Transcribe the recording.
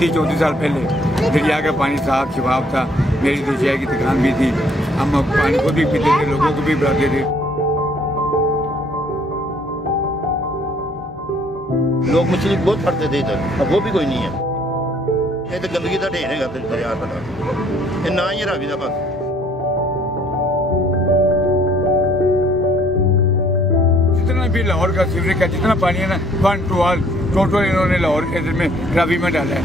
34 साल पहले दरिया का पानी साफ शफाफ था। मेरी तो चाय की दुकान भी थी, हम पानी को भी पीते थे, लोगों को भी पिलाते थे। लोग मछली बहुत पड़ते थे इधर, अब वो भी कोई नहीं है। ये तो गंदगी का ढेर है दरिया पर, ये ना ही रावी का बस। जितना भी लाहौर का सीवरेज का जितना पानी है ना, 1 to all टोटल इन्होंने लाहौर में रावी में डाला है।